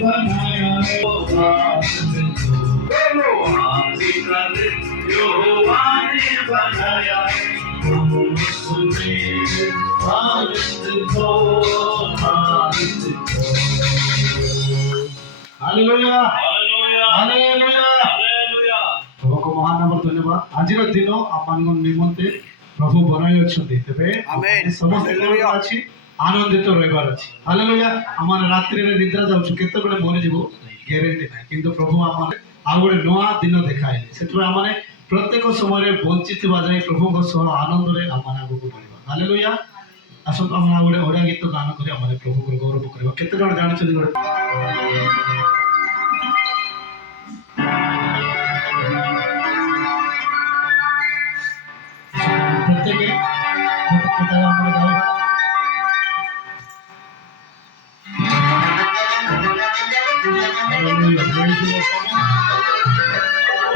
बनाया है यहोवा ने बनाया है उसमें आनंद को आनंद को हालेलुया हालेलुया हालेलुया प्रभु महान नाम धन्यवाद आजिर दिन आमान निमंते प्रभु बनाई अछंती तेबे आमेन समस्त हालेलुया अछि आनंदित रहिबार अछि हालेलुया आमान रात्रि रे निद्रा जाउछु केते बेले मरि जिवो ग्यारंटी नाही किंतु प्रभु आमान आ गोटे नया दिन देखाइले सेतु आमाने प्रत्येक समय वंचित जाए प्रभु सह आनंद रे आमान आगु बढ़िबा हालेलुया आसत आम गोटे ओडा गीत गान करी आम प्रभु को गौरव करबा केते जण जानि गोटे प्रत्येक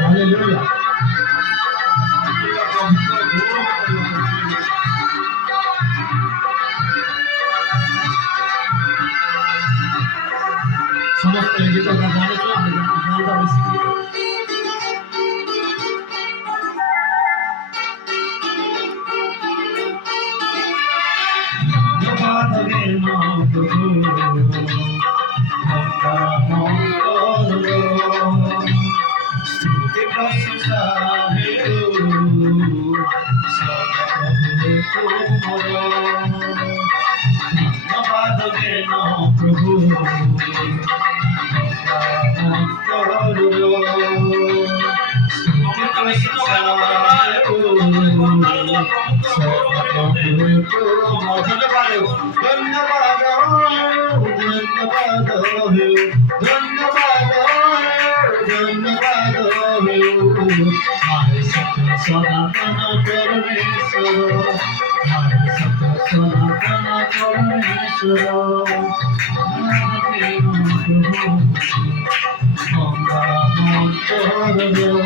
हालेलुया समस्त गीत गाने तो गाइबा सनातन परमेश्वर हरे सत्य सनातन परमेश्वर गंगा मंत्र